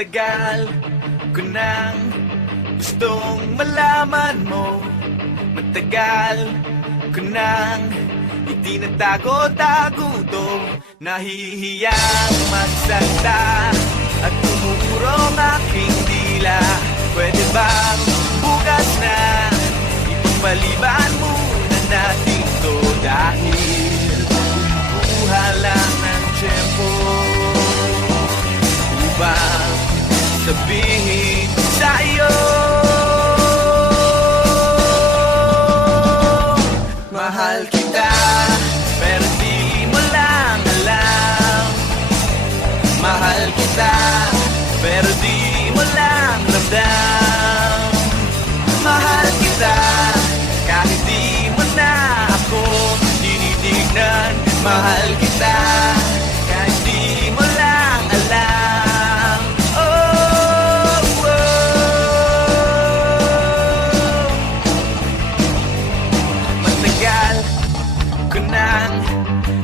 Matagal ko nang gustong malaman mo. Matagal ko nang itinatago-tago to. Nahihiyang magsalita at umurong aking dila. Pwede bang bukas na ipagpaliban muna natin to? Dahil buha lang ng tiyempo upang sabihin sa'yo mahal kita, pero di mo lang alam. Mahal kita, pero di mo lang ramdam. Mahal kita, kahit di mo na ako tinitignan. Mahal kita, kahit di mo lang alam. Oh, oh. Matagal ko nang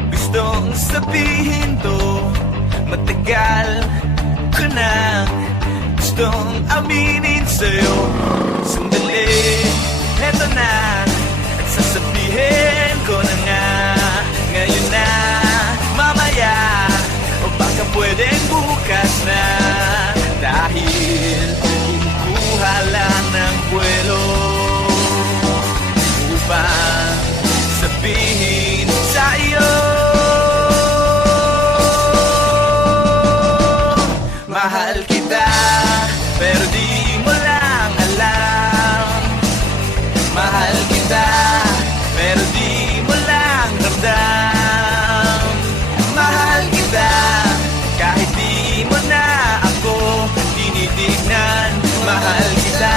gustong sabihin to. Matagal ko nang gustong aminin sa'yo. Sandali, eto na, at sasabihin ko na nga. Ngayon na, mamaya, o baka pwedeng bukas na. Dahil kukuha lang ng buwelo upang sabihin sa'yo mahal kita, pero di mo lang alam. Mahal kita, pero di mo lang ramdam. Mahal kita, kahit di mo na ako tinitignan. Mahal kita,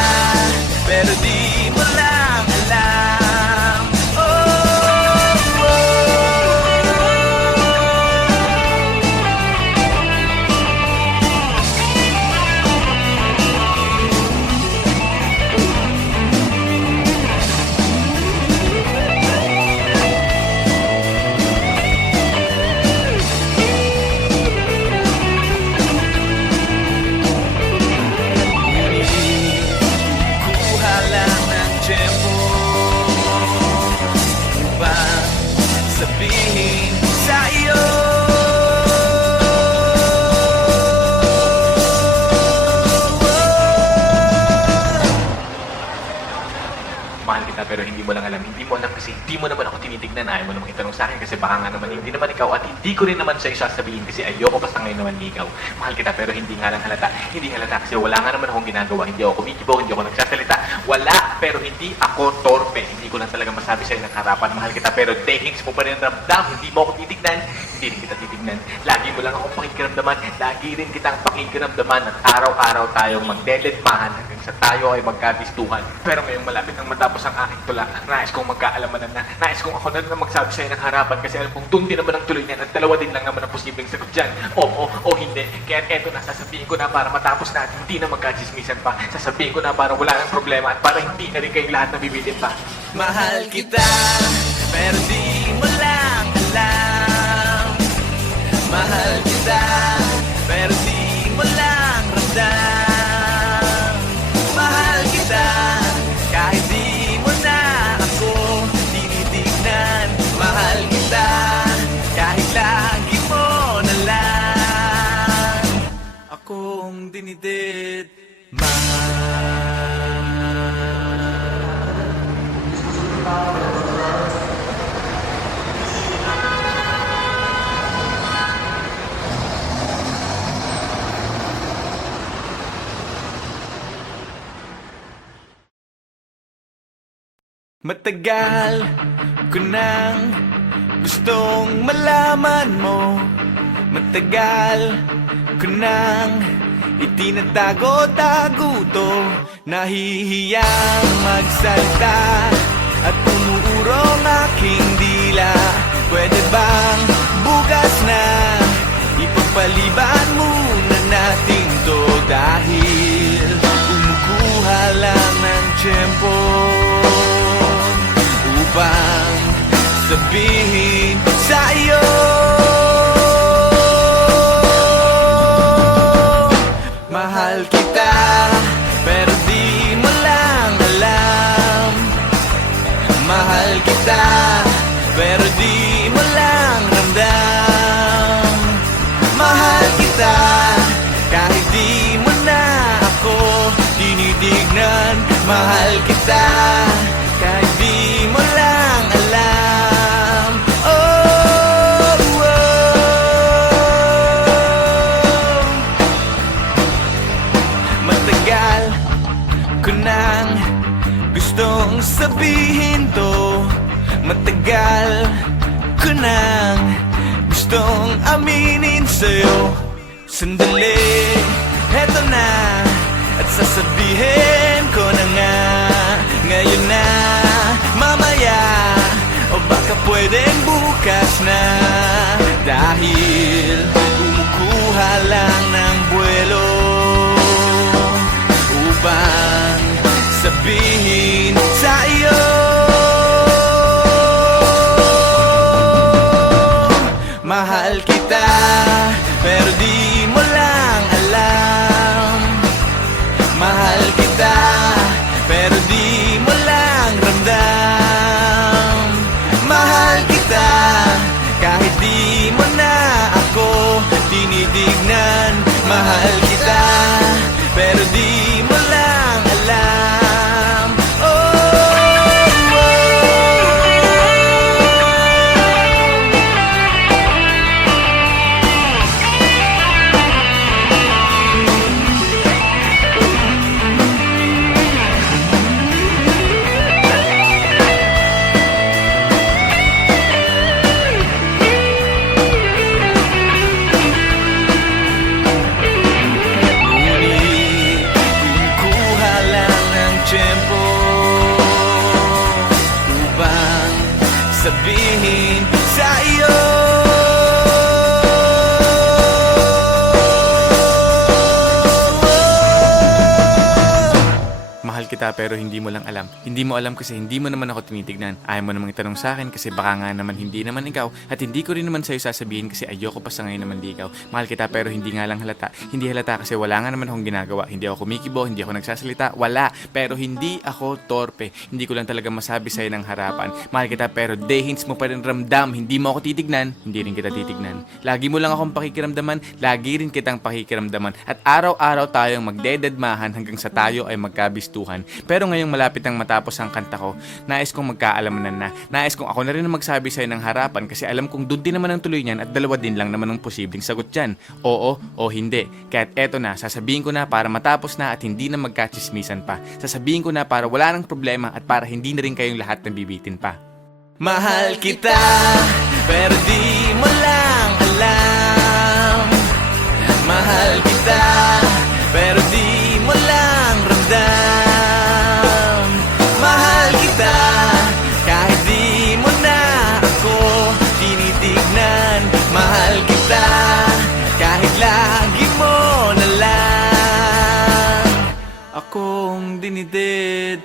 pero di mo lang alam. Oh, oh. Kuha lang ng tiyempo upang sabihin sa'yo Mahal kita pero hindi mo lang alam. Hindi mo alam kasi hindi mo naman ako tinitignan. Ayaw mo namang itanong sa akin kasi baka nga naman hindi naman ikaw at hindi ko rin naman sa'yo sasabihin kasi ayoko basta ngayon naman ikaw. Mahal kita pero hindi nga lang halata. Hindi halata kasi wala nga naman akong ginagawa. Hindi ako kumikibo, hindi ako nagsasalita. Wala pero hindi ako torpe. Hindi ko lang talaga masabi sa'yo ng harapan. Mahal kita pero dehings mo pa rin ang ramdam. Hindi mo ako titignan. Hindi rin kita titignan. Lagi mo lang akong pakikiramdaman. Lagi rin kitang pakikiramdaman at araw-araw tayong magdededmahan hanggang sa tayo ay magkabistuhan. Pero ngayong malapit nang matapos ang aking tula, nais kong magkaalaman na. Nais kong ako na lang magsabi sa'yo ng harapan kasi alam kong doon din naman ang tuloy niyan at dalawa din lang naman ang posibleng sagot dyan. Oo o hindi. Kaya eto na, sasabihin ko na para matapos na at hindi na magkachismisan pa. Sasabihin ko na para wala ng problema at para hindi na rin kayong lahat nabibitin pa. mahal kita, pero di mo lang alam. Mahal kita, pero di mo lang ramdam. Mahal kita, kahit di mo na ako tinitignan. Mahal kita, kahit lagi mo na lang akong dinidid. Matagal ko nang gustong malaman mo. Matagal ko nang itinatago-tago to. Nahihiyang magsalita at umuurong aking dila. Pwede bang bukas na ipagpaliban muna natin to? Dahil kumukuha lang ng tiyempo upang sabihin sa'yo mahal kita, pero di mo lang ramdam. Mahal kita, kahit di mo na ako tinitignan. Mahal kita, kahit di mo lang alam. Oh, oh. Matagal ko nang gustong sabihin to. Matagal ko nang gustong aminin sa'yo. Sandali, eto na, at sasabihin ko na nga. Ngayon na, mamaya, o baka pwedeng bukas na. Dahil kumukuha lang ng buwelo upang sabihin sa iyo, mahal kita, pero di mo lang alam. Mahal kita, pero di mo lang ramdam. Mahal kita, kahit di mo na ako tinitignan. Mahal kita, pero di mo lang alam. Sabihin sa iyo, mahal kita pero hindi mo lang alam. Hindi mo alam kasi hindi mo naman ako tinitignan. Ayaw mo namang itanong sa akin kasi baka nga naman hindi naman ikaw. At hindi ko rin naman sa'yo sasabihin kasi ayoko pa sa ngayon naman di ikaw. Mahal kita pero hindi nga lang halata. Hindi halata kasi wala nga naman akong ginagawa. Hindi ako kumikibo, hindi ako nagsasalita. Wala. Pero hindi ako torpe. Hindi ko lang talaga masabi sa'yo ng harapan. Mahal kita pero hints mo pa rin ramdam. Hindi mo ako titignan, hindi rin kita titignan. Lagi mo lang akong pakikiramdaman, lagi rin kitang pakikiramdaman. At araw-araw tayong magdededmahan hanggang sa tayo ay magkabistuhan. Pero ngayong malapit nang matapos ang kanta ko, nais kong magkaalamanan na. Nais kong ako na rin ang magsabi sa'yo ng harapan kasi alam kong doon din naman ang tuloy niyan at dalawa din lang naman ang posibleng sagot dyan. Oo o hindi. Kaya't eto na, sasabihin ko na para matapos na at hindi na magkachismisan pa. Sasabihin ko na para wala nang problema at para hindi na rin kayong lahat nabibitin pa. mahal kita, pero di mo lang alam. Mahal kita, pero di mo lang ramdam. Mahal kita, kahit di mo na ako tinitignan. Mahal kita, kahit lagi mo na lang akong dinidid.